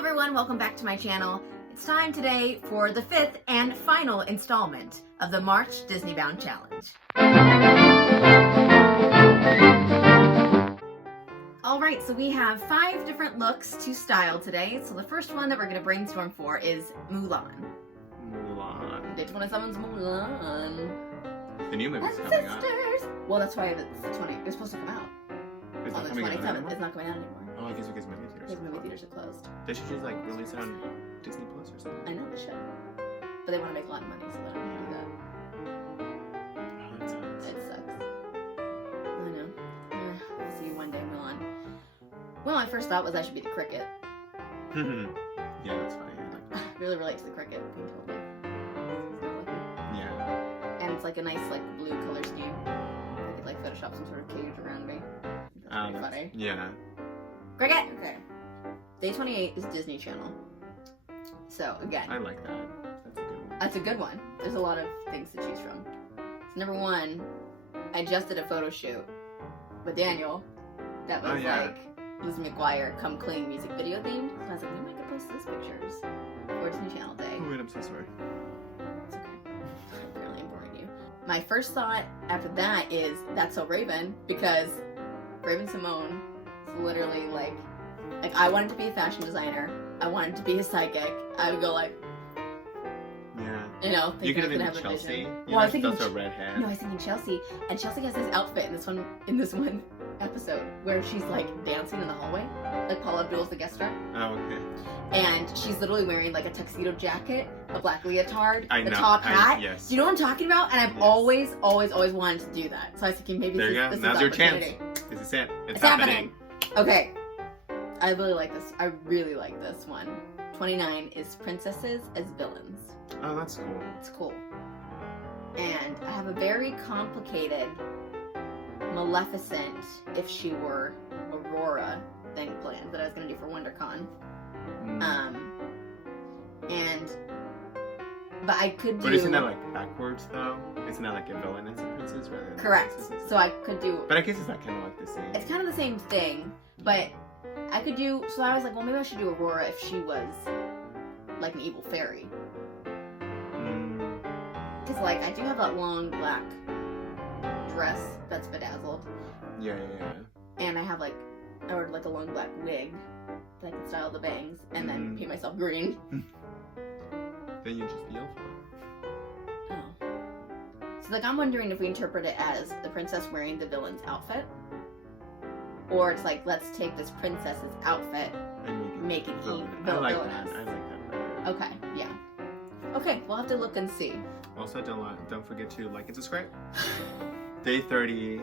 everyone, welcome back to my channel. It's time today for the 5th and final installment of the March Disneybound challenge. Alright, so we have 5 different looks to style today. So the first one that we're going to brainstorm for is Mulan. Mulan. Did you want to summon Mulan? The new movie's coming out. Well, that's why it's the 20th. It's supposed to come out. It's On not the coming out 27th. anymore? It's not coming out anymore. Oh, I guess because movie theaters. Because movie theaters are closed. They should just like release it on Disney Plus or something. I know they should. But they want to make a lot of money, so they don't do that. Oh, that sucks. It sucks. I know. I'll see you one day, Mulan. Well, my first thought was I should be the cricket. Yeah, that's funny. I like that. Really relate to the cricket being told me. Yeah. And it's like a nice like blue color scheme. I could like Photoshop some sort of cage around me. That's pretty funny. Yeah. Cricket! Okay. Day 28 is Disney Channel. So, again. I like that. That's a good one. That's a good one. There's a lot of things to choose from. So, number 1, I just did a photo shoot with Daniel that was like Lizzie McGuire Come Clean music video themed. So I was like, maybe I could post those pictures for Disney Channel Day. Oh, wait, I'm so sorry. It's okay. I'm barely boring you. My first thought after that is That's So Raven, because Raven Simone is literally like I wanted to be a fashion designer. I wanted to be a psychic. I would go like, yeah. you know, You could I could have have been a Chelsea. vision. You Well, I was know, thinking that's a red hair. No, I was thinking Chelsea, and Chelsea has this outfit in this one episode where she's like dancing in the hallway, like Paula Abdul's the guest star, Oh, okay. and she's literally wearing like a tuxedo jacket, a black leotard, I the know. top hat. Yes. Do you know what I'm talking about? And I've Yes. always wanted to do that. So I was thinking maybe There this you is go. this Now's is your chance. opportunity. This is it. It's happening. Okay. I really like this. I really like this one. 29 is Princesses as Villains. Oh, that's cool. It's cool. And I have a very complicated Maleficent, if she were Aurora, thing planned that I was going to do for WonderCon. But I could do... But isn't that like backwards though? Isn't that like a villain as a princess rather than Correct. princesses? So I could do... But I guess it's not kind of like the same. It's kind of the same thing, but I could do... So I was like, well, maybe I should do Aurora if she was like an evil fairy. Because, like, I do have that long black dress that's bedazzled. Yeah. And I have, like, I ordered, like, a long black wig that I can style the bangs and then paint myself green. Then you just yell for it. Oh. So, like, I'm wondering if we interpret it as the princess wearing the villain's outfit. Or it's like, let's take this princess's outfit And make it villain. evil. I like villainous. that. I like that better. Okay, yeah. Okay, we'll have to look and see. Also, don't forget to like and subscribe. Day 30,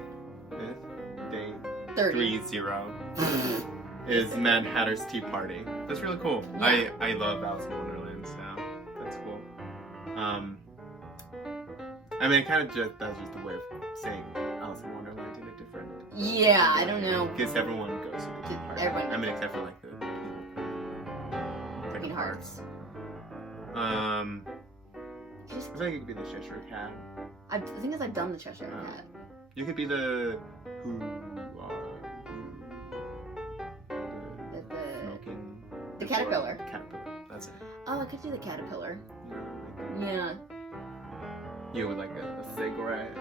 day 30 is Mad Hatter's Tea Party. That's really cool. Yeah. I love Alice in Wonderland, so that's cool. I mean, that's just a way of saying Alice in Wonderland in a different. Yeah, I don't know. Because everyone goes to the tea party. Everyone. I mean, except for like the people. Green Hearts. I feel like you could be the Cheshire Cat. The thing is, I've done the Cheshire Cat. You could be the smoking. The caterpillar. Caterpillar. That's it. Oh, I could do the caterpillar. You know, Yeah. you with like a cigarette,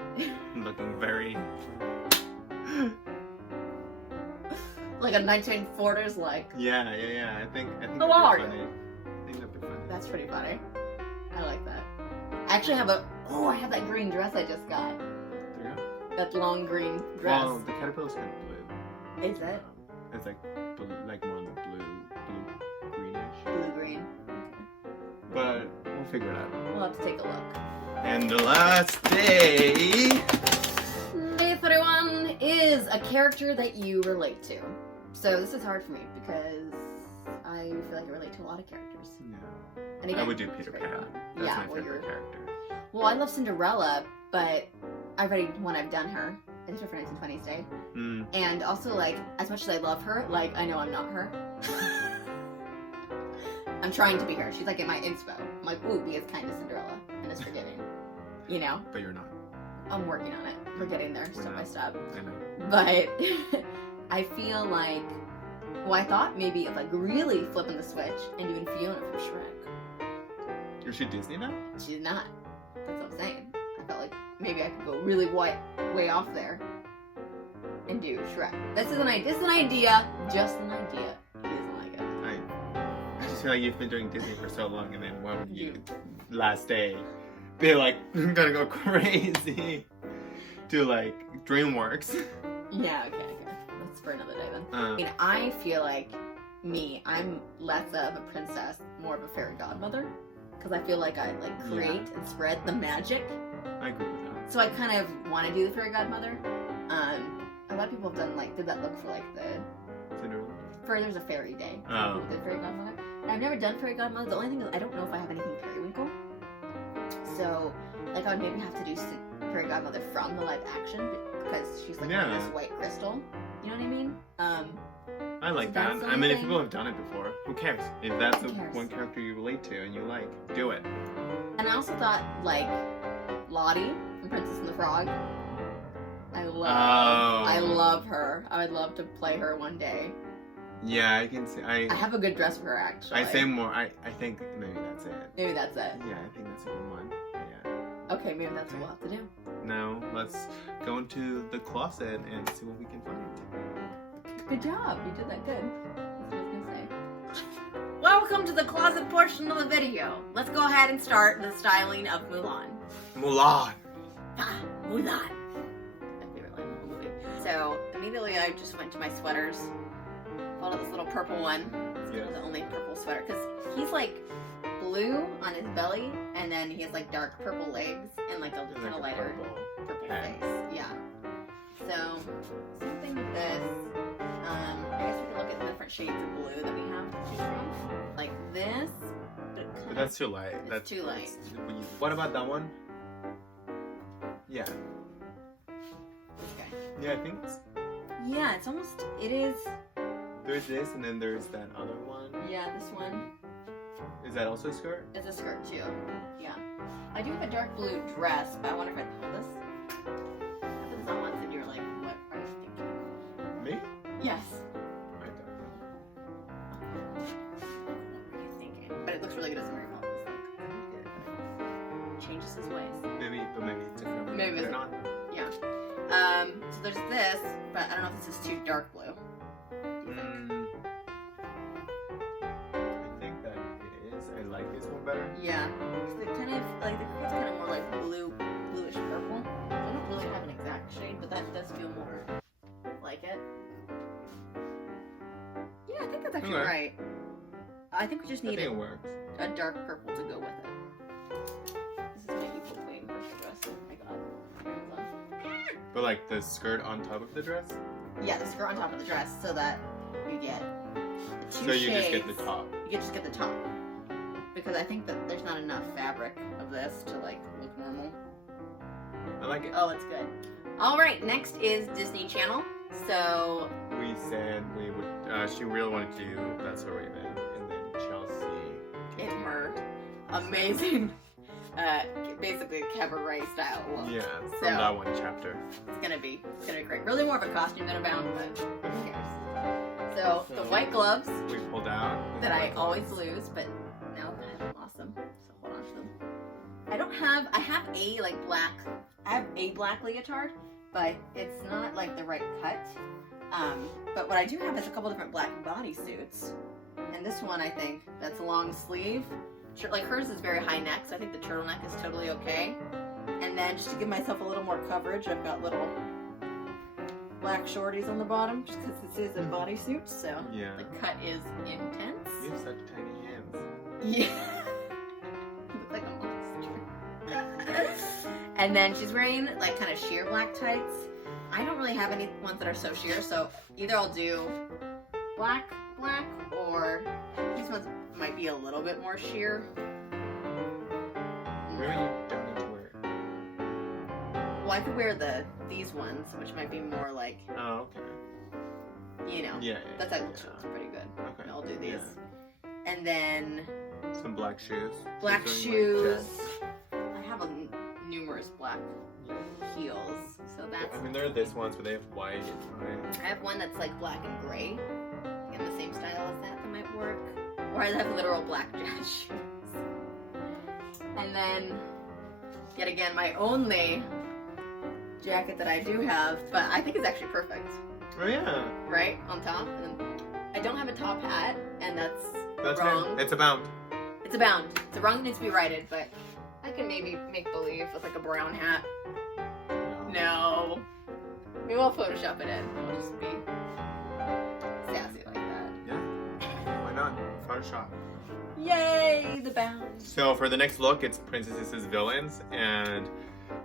looking very. Like a 1940s, like. Yeah. I think. How are you? funny. I think that'd be funny. That's pretty funny. I like that. I actually have I have that green dress I just got. There you go. That long green dress. Well, the caterpillar's kind of blue. Is it? It's like blue, like more on the blue greenish. Blue-green. But we'll figure it out. We'll have to take a look. And the last day. Day 31 is a character that you relate to. So this is hard for me because I feel like I relate to a lot of characters. Yeah. And again, I would do it's Peter very Pan. fun. That's Yeah, my well, favorite character. Well, I love Cinderella, but I've done her. I did her for 1920s Day. And also, like, as much as I love her, like, I know I'm not her. I'm trying to be her. She's like in my inspo. I'm like, ooh, be as kind as Cinderella and as forgiving. You know? But you're not. I'm working on it. We're getting there step by step. I know. But I feel like Well, I thought maybe of like really flipping the switch and doing Fiona from Shrek. Is she Disney now? She's not. That's what I'm saying. I felt like maybe I could go really way off there and do Shrek. This is an idea. Just an idea. He doesn't like it. I just feel like you've been doing Disney for so long, and then when you last day be like, I'm gonna go crazy to like DreamWorks. Yeah. Okay. That's for another day then. I mean, I feel like I'm less of a princess, more of a fairy godmother, because I feel like I like create and spread the magic. I agree with that. So I kind of want to do the fairy godmother. A lot of people have done like did that look for like the Cinderella. There's a fairy day. Oh. The fairy godmother. And I've never done fairy godmother. The only thing is I don't know if I have anything periwinkle. So like I would maybe have to do fairy godmother from the live action because she's like on this white crystal. You know what I mean? I like that. I mean, if people have done it before, who cares? If that's the one character you relate to and you like, do it. And I also thought like Lottie from Princess and the Frog. I love her. I would love to play her one day. Yeah, I can see. I have a good dress for her, actually. I say more. I think maybe that's it. Maybe that's it. Yeah, I think that's a good one. Yeah. Okay, maybe that's what we'll have to do. Now let's go into the closet and see what we can find. Good job. You did that good. That's what I was gonna say. Welcome to the closet portion of the video. Let's go ahead and start the styling of Mulan. Mulan. Ah, Mulan. So immediately I just went to my sweaters. Found out this little purple one. It's the only purple sweater because he's like blue on his belly, and then he has like dark purple legs and like a kind of lighter purple face. Yeah. So same thing with this. I guess we can look at the different shades of blue that we have to choose from. Like this. But that's too light. That's too light. What about that one? Yeah. Yeah, I think it's... Yeah, it's almost... It is... There's this, and then there's that other one. Yeah, this one. Is that also a skirt? It's a skirt, too. Yeah. I do have a dark blue dress, but I wonder if I'd pull this. I put this on once, and you're like, what are you thinking? Me? Yes. I don't know. What were you thinking? But it looks really good as a Mary Poppins. It changes his ways. Maybe it's different. Maybe it's not. Yeah. So there's this, but I don't know if this is too dark blue. I think that it is. I like this one better. Yeah. It's kind of like it's kind of more like bluish purple. I don't really have an exact shade, but that does feel more like it. Yeah, I think that's actually right. I think we just need it works. A dark purple to go with it. This is my equal queen version dress. Oh my god. But like the skirt on top of the dress? Yeah, the skirt on top of the dress so that you get the two So you shades. just get the top. You can just get the top. Because I think that there's not enough fabric of this to like look normal. I like it. Oh, it's good. Alright, next is Disney Channel. So we said we would she really wanted to do That's So Raven, and then Chelsea in her amazing basically cabaret style look. Yeah, from that one chapter. It's gonna be great. Really more of a costume than a bound, but who cares? So the white gloves we pulled out that I always lose, but now I haven't lost them, so hold on to them. I have a black leotard, but it's not like the right cut. But what I do have is a couple different black bodysuits, and this one I think that's a long sleeve. Like hers is very high neck, so I think the turtleneck is totally okay. And then just to give myself a little more coverage, I've got little black shorties on the bottom, just because this is a bodysuit, so the cut is intense. You have such tiny hands. Yeah. You look like a monster. And then she's wearing like kind of sheer black tights. I don't really have any ones that are so sheer, so either I'll do black, or these ones might be a little bit more sheer. Maybe you don't need to wear it. Well, I could wear these ones, which might be more like. Oh, okay. You know. Yeah. That's actually looks pretty good. Okay. I'll do these. Yeah. And then. Some black shoes. Black shoes. I have numerous black heels, so that's. I mean, there are this ones, but they have white. Right? I have one that's like black and gray, in the style as that might work. Or I have literal black jazz shoes. And then, yet again, my only jacket that I do have, but I think it's actually perfect. Oh yeah. Right? On top. And I don't have a top hat, and that's wrong. Fair. It's a bound. It's a bound. It's a wrong that needs to be righted, but I can maybe make believe with like a brown hat. No. Maybe I'll Photoshop it in. I'll just be sassy like that. Yeah. Why not? Photoshop. Yay, the bound. So for the next look, it's Princess's Villains, and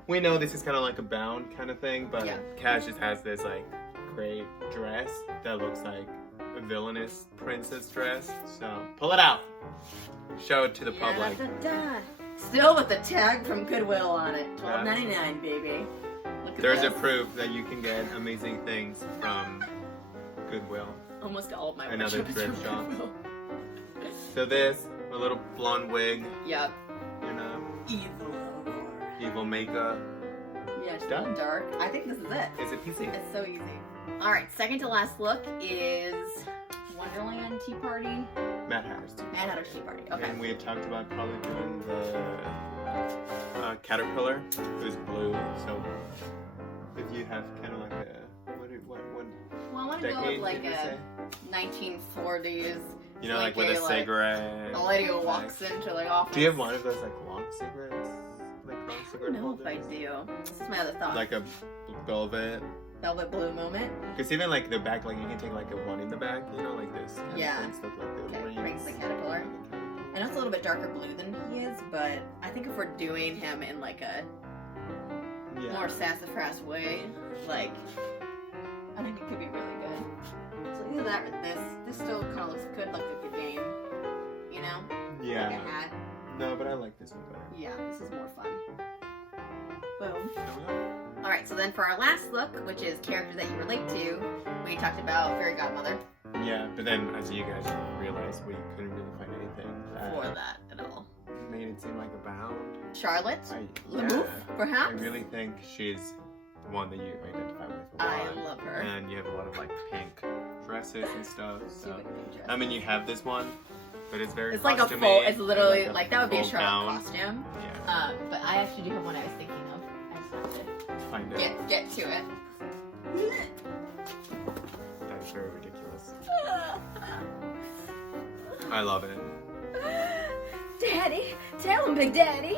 we know this is kind of like a bound kind of thing, but Cash just has this like great dress that looks like a villainous princess dress. So pull it out. Show it to the public. Still with the tag from Goodwill on it. $12.99, baby. Look at There's this. a proof that you can get amazing things from Goodwill. Almost all of my Another worship is thrift from shop. Goodwill. So this, a little blonde wig. Yep. You know. Evil. Evil makeup. Yeah, just a little dark. I think this is it. Is it PC? It's so easy. Alright, second to last look is Wonderland Tea Party. Mad Hatter's Tea Party. Mad Hatter's Tea Party, okay. And we had talked about probably doing the caterpillar. It was blue, so if you have kind of like a, what Well, I want to go with like a 1940s. You know, like with a cigarette. A lady who walks into like office. Do you have one of those like long cigarettes? Like long I cigarette don't know if I do. This is my other thought. Like a velvet blue moment. Because even like the back, like you can take like a one in the back, you know, like this. Yeah. Kind of look like the Rings the caterpillar. I know it's a little bit darker blue than he is, but I think if we're doing him in like a more sassafras way, like I think it could be really good. So either that or this. This still kind of looks good, like a good game, you know? Yeah. Like a hat. No, but I like this one better. Yeah, this is more fun. Boom. Alright, so then for our last look, which is characters that you relate to, we talked about Fairy Godmother. Yeah, but then as you guys realized, we couldn't really find anything for that at all. Made it seem like a bound. Charlotte? Perhaps? I really think she's the one that you identify with a lot. I love her. And you have a lot of like pink dresses and stuff. So I mean, you have this one, but it's very. It's like a full. It's literally like that would be a Charlotte costume. Yeah. But I actually do have one I was thinking of. I just have to find it. Get to it. That's very ridiculous. I love it. Daddy, tell him, Big Daddy.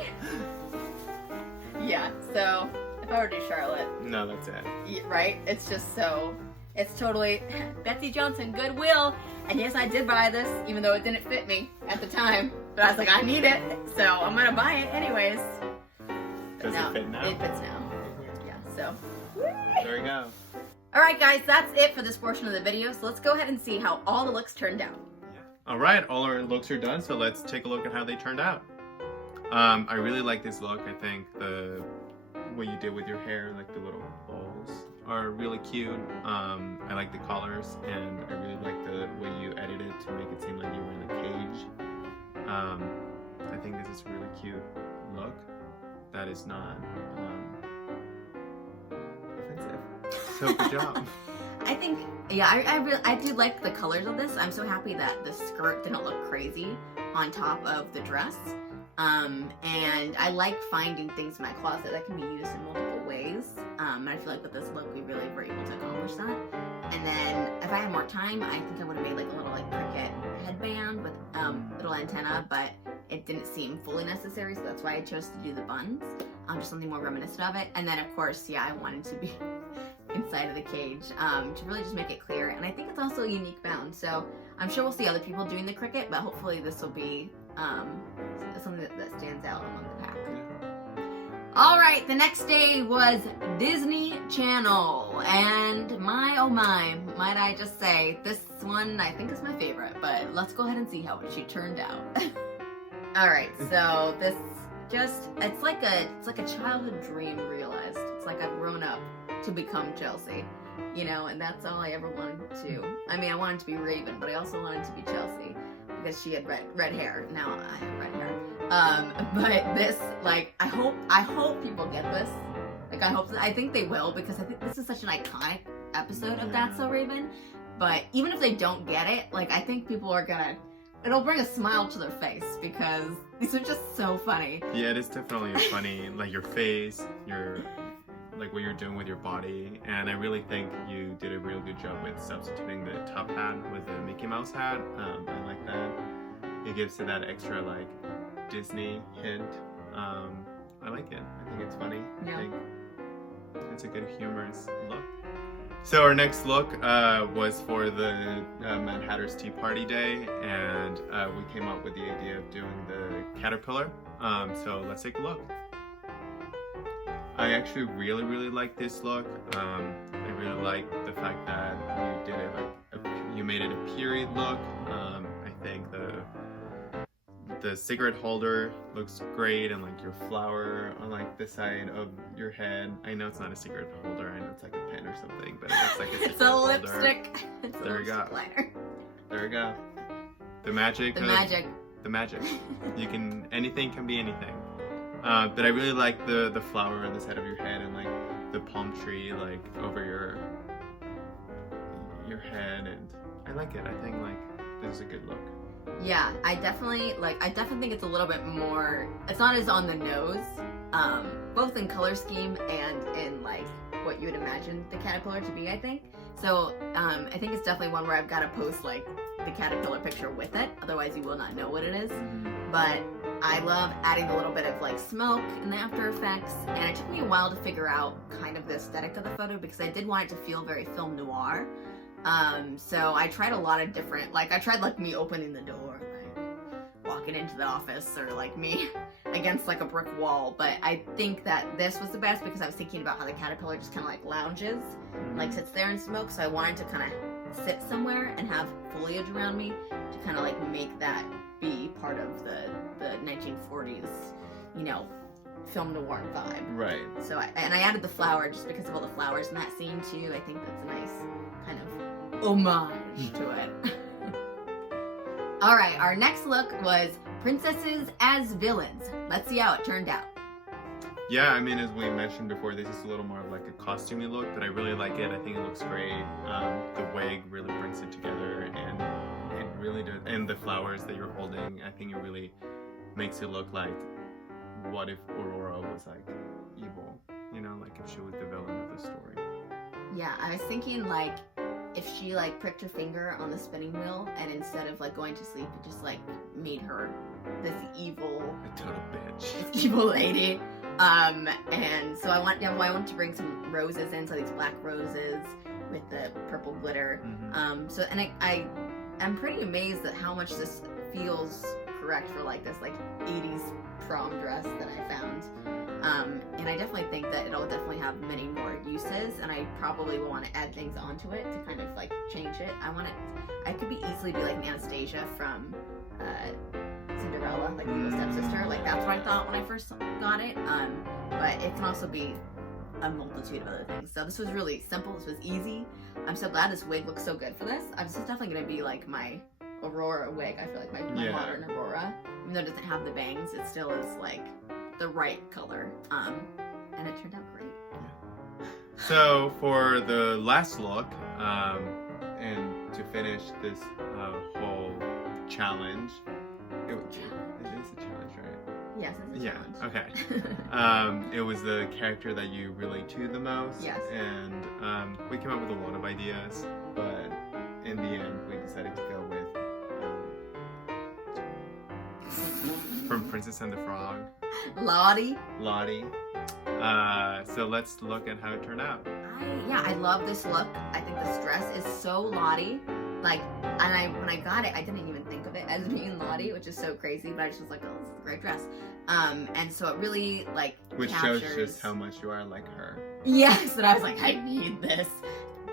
Yeah. So if I were to do Charlotte. No, that's it. Right? It's just so. It's totally Betsy Johnson, Goodwill. And yes, I did buy this, even though it didn't fit me at the time. But I was like, I need it, so I'm gonna buy it anyways. Does it fit now? It fits now. Yeah, so. There we go. Alright guys, that's it for this portion of the video. So let's go ahead and see how all the looks turned out. Yeah. Alright, all our looks are done, so let's take a look at how they turned out. I really like this look. I think what you did with your hair, like the little bowls, are really cute. I like the colors, and I really like the way you edited to make it seem like you were in a cage. I think this is a really cute look that is not offensive. So good job. I think, yeah, I do like the colors of this. I'm so happy that the skirt didn't look crazy on top of the dress. And I like finding things in my closet that can be used in multiple ways. And I feel like with this look, we really were able to accomplish that. And then if I had more time, I think I would have made like a little like cricket headband with little antenna, but it didn't seem fully necessary, so that's why I chose to do the buns. Just something more reminiscent of it. And then of course, yeah, I wanted to be inside of the cage to really just make it clear. And I think it's also a unique bound, so I'm sure we'll see other people doing the cricket, but hopefully this will be something that stands out among the pack. Alright, the next day was Disney Channel, and my oh my, might I just say, this one I think is my favorite, but let's go ahead and see how she turned out. Alright, so this it's like a childhood dream realized. It's like I've grown up to become Chelsea, you know, and that's all I ever wanted to. I mean, I wanted to be Raven, but I also wanted to be Chelsea because she had red hair. Now I have red hair. But this, like, I hope people get this. Like, I think they will, because I think this is such an iconic episode of That's So Raven. But even if they don't get it, like, I think people are gonna, it'll bring a smile to their face because these are just so funny. Yeah, it is definitely funny, like your face, your, like what you're doing with your body, and I really think you did a real good job with substituting the top hat with the Mickey Mouse hat. I like that. It gives it that extra like Disney hint. I like it. I think it's funny. Yeah. I think it's a good humorous look. So our next look was for the Mad Hatter's Tea Party Day, and we came up with the idea of doing the caterpillar. So let's take a look. I actually really like this look. I really like the fact that you did it like you made it a period look. I think the cigarette holder looks great, and like your flower on like the side of your head. I know it's not a cigarette holder. I know it's like a pen or something, but it looks like a cigarette It's a holder. lipstick. It's There a we go. lipstick liner. There we go. The magic. The magic. The magic. You can, anything can be anything. But I really like the flower on the side of your head, and like the palm tree like over your head, and I like it. I think like this is a good look. Yeah, I definitely think it's a little bit more, it's not as on the nose, both in color scheme and in like what you would imagine the caterpillar to be, I think. So I think it's definitely one where I've got to post like the caterpillar picture with it, otherwise you will not know what it is. But I love adding a little bit of like smoke in the After Effects, and it took me a while to figure out kind of the aesthetic of the photo because I did want it to feel very film noir. So I tried a lot of different, like I tried like me opening the door, like walking into the office, or like me against like a brick wall, but I think that this was the best because I was thinking about how the caterpillar just kind of like lounges, like sits there in smoke, so I wanted to kind of sit somewhere and have foliage around me to kind of like make that be part of the 1940s, you know, film noir vibe. Right. So I added the flower just because of all the flowers in that scene too. I think that's a nice kind of homage to it. All right, our next look was princesses as villains. Let's see how it turned out. Yeah, I mean, as we mentioned before, this is a little more of like a costumey look, but I really like it. I think it looks great. The wig really brings it together, and it really does. And the flowers that you're holding, I think it really makes it look like what if Aurora was like evil, you know, like if she was the villain of the story. Yeah, I was thinking like if she like pricked her finger on the spinning wheel, and instead of like going to sleep, it just like made her this evil, A total bitch. this evil lady. And so I want to bring some roses in, so these black roses with the purple glitter. So and I'm pretty amazed at how much this feels correct for like this like 80s prom dress that I found. And I definitely think that it'll definitely have many more uses, and I probably will want to add things onto it to kind of like change it. I could easily be like Anastasia from Cinderella, like the little stepsister. Like that's what I thought when I first got it. But it can also be a multitude of other things. So this was really simple. This was easy. I'm so glad this wig looks so good for this. This is definitely going to be like my Aurora wig. I feel like my modern Aurora. Even though it doesn't have the bangs, it still is like the right color. And it turned out great. Yeah. So for the last look, and to finish this whole challenge, it is a challenge, right? Yes, it's a challenge. Okay. It was the character that you relate to the most. Yes. And we came up with a lot of ideas, but in the end, we decided to go with from Princess and the Frog, Lottie. So let's look at how it turned out. I love this look. I think this dress is so Lottie. Like, and when I got it, I didn't even think of it as being Lottie, which is so crazy, but I just was like, oh, this is a great dress. And so it really, like, Which captures... shows just how much you are like her. Yes, and I was like, I need this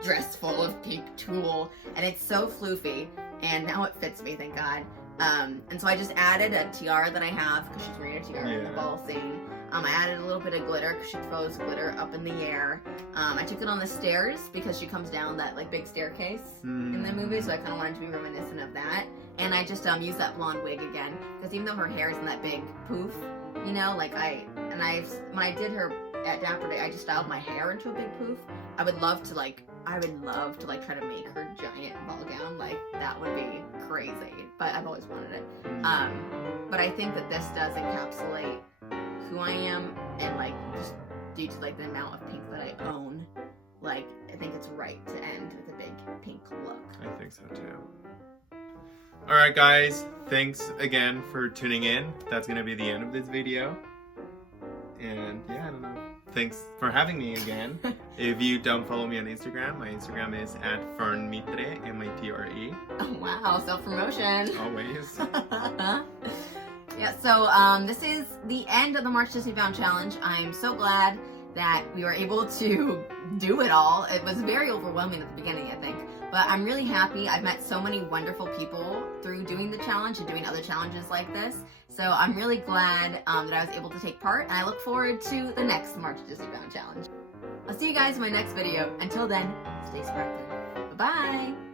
dress full of pink tulle, and it's so floofy, and now it fits me, thank God. And so I just added a tiara that I have, because she's wearing a tiara in the ball scene. I added a little bit of glitter, because she throws glitter up in the air. I took it on the stairs, because she comes down that, like, big staircase in the movie, so I kind of wanted to be reminiscent of that. And I just used that blonde wig again, because even though her hair is in that big poof, you know, like, when I did her at Dapper Day, I just styled my hair into a big poof. I would love to, like, I would love to like try to make her giant ball gown. Like that would be crazy. But I've always wanted it. But I think that this does encapsulate who I am, and like just due to like the amount of pink that I own, like I think it's right to end with a big pink look. I think so too. Alright guys, thanks again for tuning in. That's gonna be the end of this video. And yeah, I don't know. Thanks for having me again. If you don't follow me on Instagram, my Instagram is @fernmitre, M-I-T-R-E. Oh wow, self-promotion. Always. Yeah, so this is the end of the March Disneybound challenge. I'm so glad that we were able to do it all. It was very overwhelming at the beginning, I think. But I'm really happy. I've met so many wonderful people through doing the challenge and doing other challenges like this. So I'm really glad that I was able to take part, and I look forward to the next March Disneybound challenge. I'll see you guys in my next video. Until then, stay sparkly. Bye-bye!